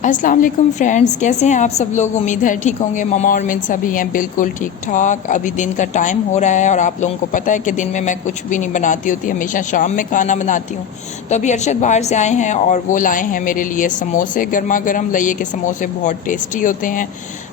अस्सलाम वालेकुम फ्रेंड्स, कैसे हैं आप सब लोग। उम्मीद है ठीक होंगे। ममा और मिनसा भी हैं बिल्कुल ठीक ठाक। अभी दिन का टाइम हो रहा है और आप लोगों को पता है कि दिन में मैं कुछ भी नहीं बनाती होती, हमेशा शाम में खाना बनाती हूँ। तो अभी अरशद बाहर से आए हैं और वो लाए हैं मेरे लिए समोसे गर्मा गर्म। लइए के समोसे बहुत टेस्टी होते हैं।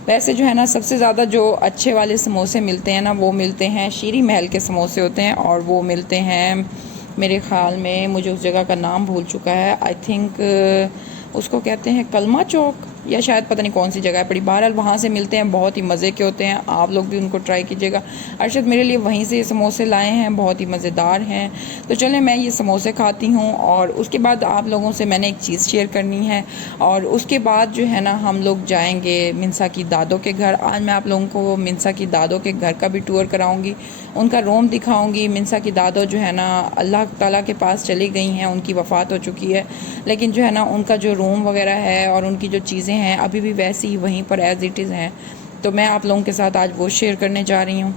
वैसे जो है ना, सबसे ज़्यादा जो अच्छे वाले समोसे मिलते हैं ना, वो मिलते हैं शीरी महल के समोसे होते हैं। और वो मिलते हैं मेरे ख़्याल में, मुझे उस जगह का नाम भूल चुका है, आई थिंक उसको कहते हैं कलमा चौक, या शायद पता नहीं कौन सी जगह है पड़ी। बहरहाल वहाँ से मिलते हैं, बहुत ही मज़े के होते हैं। आप लोग भी उनको ट्राई कीजिएगा। अरशद मेरे लिए वहीं से ये समोसे लाए हैं, बहुत ही मज़ेदार हैं। तो चलें, मैं ये समोसे खाती हूँ और उसके बाद आप लोगों से मैंने एक चीज़ शेयर करनी है। और उसके बाद जो है ना, हम लोग जाएंगे मिनसा की दादों के घर। आज मैं आप लोगों को मिनसा की दादों के घर का भी टूर कराऊंगी, उनका रूम दिखाऊंगी। मिनसा की दादो जो है ना, अल्लाह ताला के पास चली गई हैं, उनकी वफ़ात हो चुकी है, लेकिन जो है ना, उनका जो रूम वगैरह है और उनकी जो चीज़ें हैं अभी भी वैसी ही वहीं पर एज़ इट इज़ हैं। तो मैं आप लोगों के साथ आज वो शेयर करने जा रही हूँ।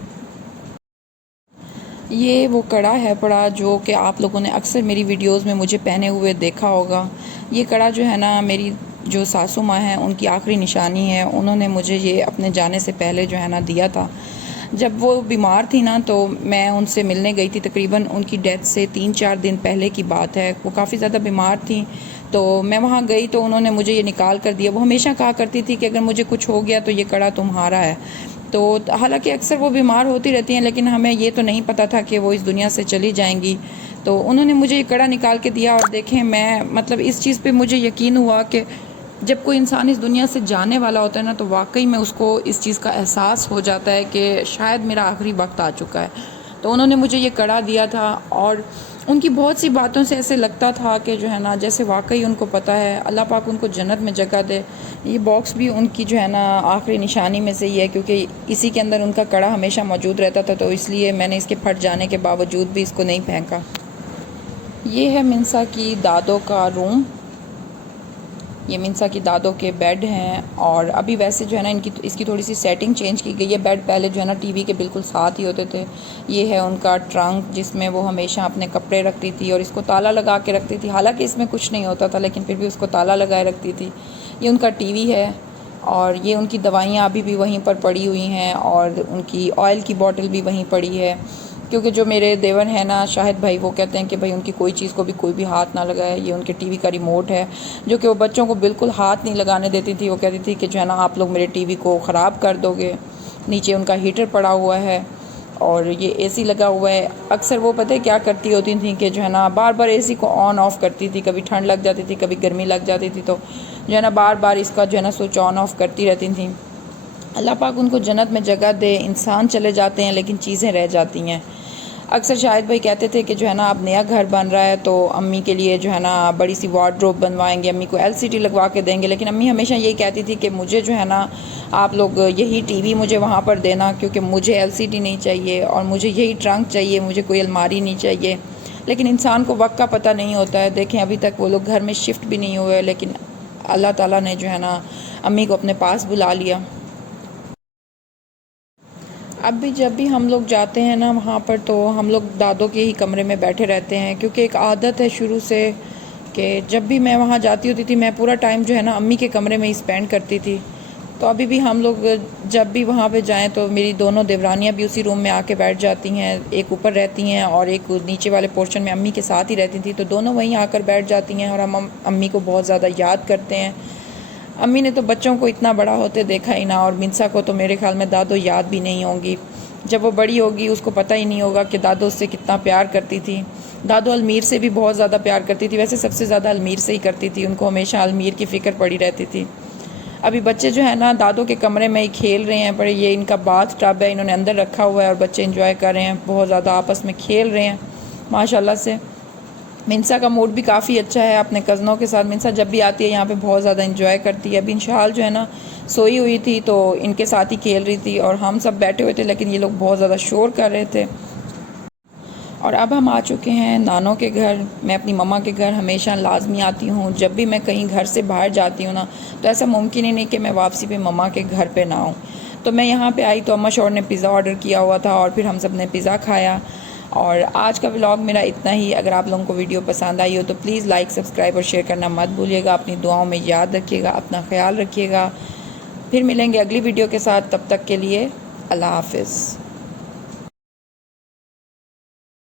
ये वो कड़ा है पड़ा जो कि आप लोगों ने अक्सर मेरी वीडियोस में मुझे पहने हुए देखा होगा। ये कड़ा जो है ना, मेरी जो सासू माँ हैं उनकी आखिरी निशानी है। उन्होंने मुझे ये अपने जाने से पहले जो है ना दिया था। जब वो बीमार थी ना, तो मैं उनसे मिलने गई थी। तकरीबन उनकी डेथ से 3-4 दिन पहले की बात है। वो काफ़ी ज़्यादा बीमार थी, तो मैं वहाँ गई तो उन्होंने मुझे ये निकाल कर दिया। वो हमेशा कहा करती थी कि अगर मुझे कुछ हो गया तो ये कड़ा तुम्हारा है। तो हालांकि अक्सर वो बीमार होती रहती हैं, लेकिन हमें ये तो नहीं पता था कि वो इस दुनिया से चली जाएंगी। तो उन्होंने मुझे ये कड़ा निकाल के दिया और देखें, मैं मतलब इस चीज़ पे मुझे यकीन हुआ कि जब कोई इंसान इस दुनिया से जाने वाला होता है ना, तो वाकई में उसको इस चीज़ का एहसास हो जाता है कि शायद मेरा आखिरी वक्त आ चुका है। तो उन्होंने मुझे ये कड़ा दिया था और उनकी बहुत सी बातों से ऐसे लगता था कि जो है ना, जैसे वाकई उनको पता है। अल्लाह पाक उनको जन्नत में जगह दे। ये बॉक्स भी उनकी जो है ना आखिरी निशानी में से ही है, क्योंकि इसी के अंदर उनका कड़ा हमेशा मौजूद रहता था, तो इसलिए मैंने इसके फट जाने के बावजूद भी इसको नहीं फेंका। ये है मिनसा की दादों का रूम। ये मिनसा की दादों के बेड हैं। और अभी वैसे जो है ना, इसकी थोड़ी सी सेटिंग चेंज की गई है। बेड पहले जो है ना टीवी के बिल्कुल साथ ही होते थे। ये है उनका ट्रंक, जिसमें वो हमेशा अपने कपड़े रखती थी और इसको ताला लगा के रखती थी। हालांकि इसमें कुछ नहीं होता था, लेकिन फिर भी उसको ताला लगाए रखती थी। ये उनका टीवी है और ये उनकी दवाइयाँ अभी भी वहीं पर पड़ी हुई हैं और उनकी ऑयल की बोतल भी वहीं पड़ी है। क्योंकि जो मेरे देवर हैं ना, शाहिद भाई, वो कहते हैं कि भाई उनकी कोई चीज़ को भी कोई भी हाथ ना लगाए। ये उनके टीवी का रिमोट है, जो कि वो बच्चों को बिल्कुल हाथ नहीं लगाने देती थी। वो कहती थी कि जो है ना, आप लोग मेरे टीवी को ख़राब कर दोगे। नीचे उनका हीटर पड़ा हुआ है और ये एसी लगा हुआ है। अक्सर वो पता है क्या करती होती थी कि जो है ना, बार बार एसी को ऑन ऑफ़ करती थी। कभी ठंड लग जाती थी, कभी गर्मी लग जाती थी, तो जो है ना बार बार इसका जो है ना स्विच ऑन ऑफ़ करती रहती थी। अल्लाह पाक उनको जन्नत में जगह दे। इंसान चले जाते हैं लेकिन चीज़ें रह जाती हैं। अक्सर शाहिद भाई कहते थे कि जो है ना, अब नया घर बन रहा है तो अम्मी के लिए जो है ना बड़ी सी वार्डरोब बनवाएंगे, अम्मी को एलसीडी लगवा के देंगे। लेकिन अम्मी हमेशा यही कहती थी कि मुझे जो है ना, आप लोग यही टीवी मुझे वहाँ पर देना, क्योंकि मुझे एलसीडी नहीं चाहिए और मुझे यही ट्रंक चाहिए, मुझे कोई अलमारी नहीं चाहिए। लेकिन इंसान को वक्त का पता नहीं होता है। देखें, अभी तक वो लोग घर में शिफ्ट भी नहीं हुए, लेकिन अल्लाह ताला ने जो है ना अम्मी को अपने पास बुला लिया। अब भी जब भी हम लोग जाते हैं ना वहाँ पर, तो हम लोग दादों के ही कमरे में बैठे रहते हैं, क्योंकि एक आदत है शुरू से कि जब भी मैं वहाँ जाती होती थी, मैं पूरा टाइम जो है ना अम्मी के कमरे में ही स्पेंड करती थी। तो अभी भी हम लोग जब भी वहाँ पे जाएं, तो मेरी दोनों देवरानियाँ भी उसी रूम में आके बैठ जाती हैं। एक ऊपर रहती हैं और एक नीचे वाले पोर्शन में अम्मी के साथ ही रहती थी, तो दोनों वहीं आकर बैठ जाती हैं और हम अम्मी को बहुत ज़्यादा याद करते हैं। अम्मी ने तो बच्चों को इतना बड़ा होते देखा ही ना, और मिनसा को तो मेरे ख्याल में दादो याद भी नहीं होंगी। जब वो बड़ी होगी उसको पता ही नहीं होगा कि दादो उससे कितना प्यार करती थी। दादो अलमीर से भी बहुत ज़्यादा प्यार करती थी। वैसे सबसे ज़्यादा अलमीर से ही करती थी, उनको हमेशा अलमीर की फ़िक्र पड़ी रहती थी। अभी बच्चे जो है ना दादो के कमरे में ही खेल रहे हैं। पर ये इनका बाथ टब है, इन्होंने अंदर रखा हुआ है और बच्चे इंजॉय कर रहे हैं, बहुत ज़्यादा आपस में खेल रहे हैं माशाल्लाह से। मिनसा का मूड भी काफ़ी अच्छा है अपने कज़नों के साथ। मिनसा जब भी आती है यहाँ पे बहुत ज़्यादा इंजॉय करती है। अभी इंशाल जो है ना सोई हुई थी, तो इनके साथ ही खेल रही थी और हम सब बैठे हुए थे, लेकिन ये लोग बहुत ज़्यादा शोर कर रहे थे। और अब हम आ चुके हैं नानों के घर। मैं अपनी मम्मा के घर हमेशा लाजमी आती हूँ। जब भी मैं कहीं घर से बाहर जाती हूँ ना, तो ऐसा मुमकिन ही नहीं कि मैं वापसी पे मम्मा के घर पे ना आऊँ। तो मैं यहाँ पे आई तो अम्मा शौहर ने पिज़्ज़ा ऑर्डर किया हुआ था और फिर हम सब ने पिज़्ज़ा खाया। और आज का व्लॉग मेरा इतना ही। अगर आप लोगों को वीडियो पसंद आई हो तो प्लीज़ लाइक, सब्सक्राइब और शेयर करना मत भूलिएगा। अपनी दुआओं में याद रखिएगा, अपना ख्याल रखिएगा। फिर मिलेंगे अगली वीडियो के साथ, तब तक के लिए अल्लाह हाफ़िज़।